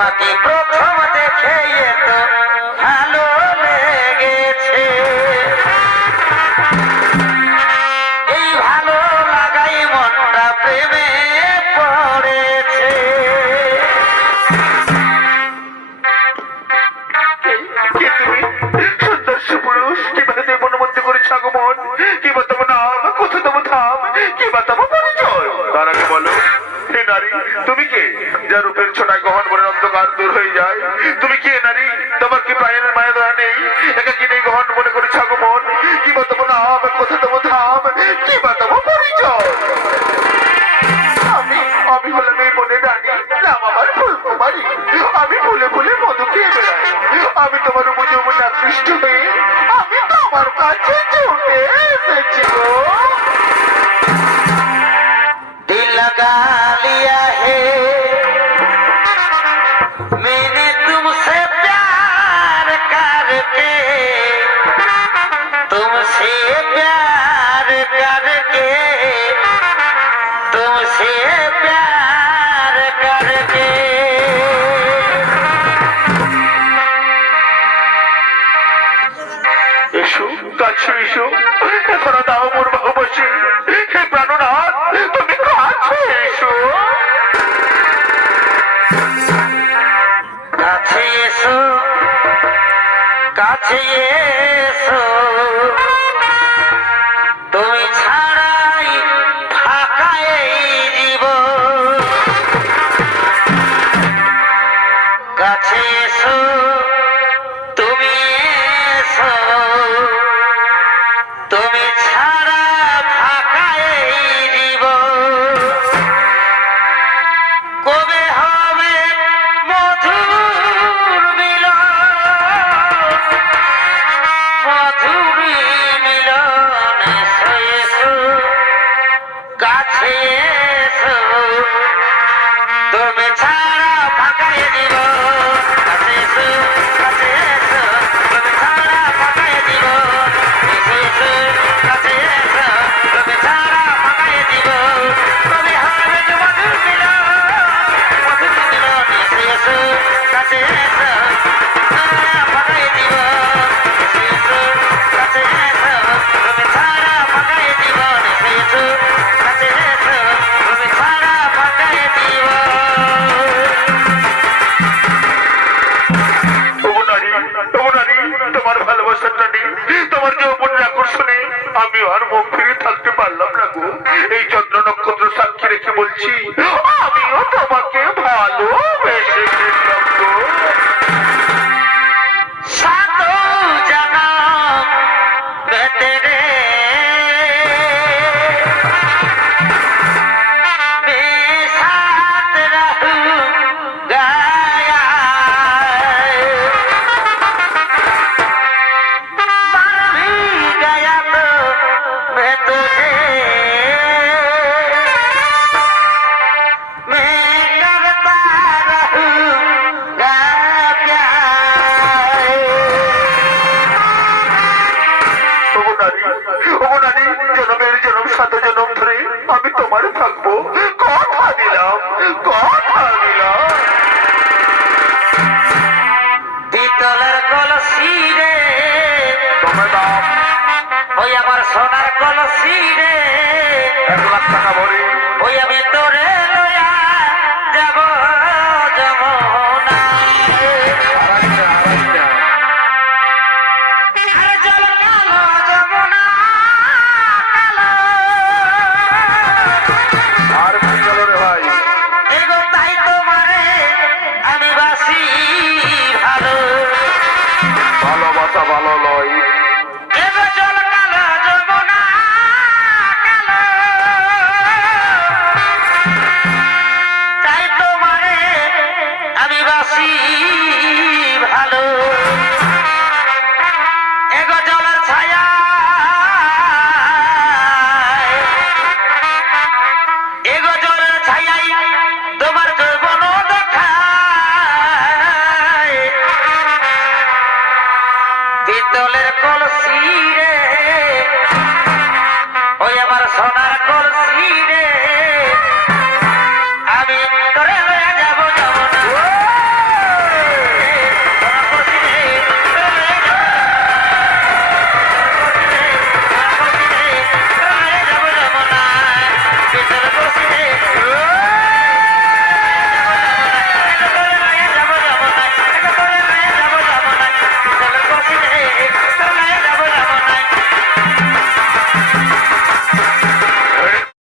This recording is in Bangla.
তোমাকে প্রথম দেখে এত ভালো লেগেছে, এই ভালো লাগাই মনটা প্রেমে পড়েছে। সুন্দর সুপুরুষ কিভাবে তুই মনের মধ্যে করেছ আগমন, কিবা তোমার নাম, কোথা তোমার ধাম, কিবা তোমার পরিচয়, তার আগে বলো হে নারী তুমি কে, যার রূপের ছোটায় গহন বনের অন্ধকার দূর হয়ে যায়? তুমি কে নারী, তোমার কি প্রাণের মায়া দয়া নেই? একাকি নেই গহন মনে করেছ আগমন, কিবা তোমার নাম, কোথা তোমার ধাম, কিবা তোমার পরিচয়? আমি হলাম এই বনের রানী, নাম আমার ফুলকুমারী। আমি ভুলে ভুলে মধু খেয়ে বেড়াই, আমি তোমার উপর যৌবনে আকৃষ্ট হয়ে আমি তোমার কাছে ছুটে এসেছি গো। दिल लगा लिया है मैंने तुमसे प्यार करके, तुमसे प्यार करके, तुमसे प्यार करके। এসো কাছে এসো, এখন দাও মোর ভালোবাসি, হে প্রাণনাথ তুমি কাছে এসো। কাছে এসো, কাছে এসো, তুমি ছাড়াই ফাঁকা এই জীবন। কাছে এসো, তুমি এসো, তুমি ছাড়া ফাঁকা এই জীবন। কবে হবে মধুর মিলন, মধুর মিলন। এসো এসো, কাছে এসো, তুমি ছাড়া ফাঁকা এই জীবন। কাছে এসো, কাছে এসো, তুমি ছাড়া ফাঁকা এই জীবন। এসো এসো, কাছে এসো, তুমি ছাড়া ফাঁকা এই জীবন। কবে হবে মধুর মিলন, মধুর মিলন। এসো এসো, কাছে এসো, ছাড়া ফাঁকা এই জীবন। এসো এসো, কাছে এসো, তুমি ছাড়া ফাঁকা এই জীবন। এসো এসো, কাছে এসো, তুমি ছাড়া ফাঁকা এই জীবন। ওগো নারী, ওগো নারী, তোমার ভালোবাসার টানে, তোমার যৌবনের আকর্ষণে আমি আর মুখ ফিরে থাকতে পারলাম না গো। এই চন্দ্র নক্ষত্র সাক্ষী রেখে বলছি আমিও তোমাকে ভালোবেসে ফেললাম গো। सातो जन्म में तेरे मैं साथ रहूंगा, मर भी गया तो मैं तुझे मैं करता रहूंगा प्यार। ওগো নারী, ওগো নারী, জনমের জনম শত জনম ধরে আমি তোমার থাকবো, কথা দিলাম, কথা দিলাম। পিতলের কলসি রে, তোমার দাম ওই আমার সোনার কলসি রে, 1 লাখ টাকা ভরে ওই আমি তোরে লয়া যাব যমুনা। আরে জল কালো যমুনা কালো, আর কি গেল রে ভাই? এগো তাই তোমারে আমি বাসি ভালো। ভালোবাসা ভালো নয়, এগো জল কালো যমুনা কালো, তাই তোমারে আমি বাসি ভালো। এগো জলের ছায়া, এগো জলের ছায়াই তোমার যৌবন দেখায়। পিতলের কলসি রে, ওই আমার সোনার কলসি রে,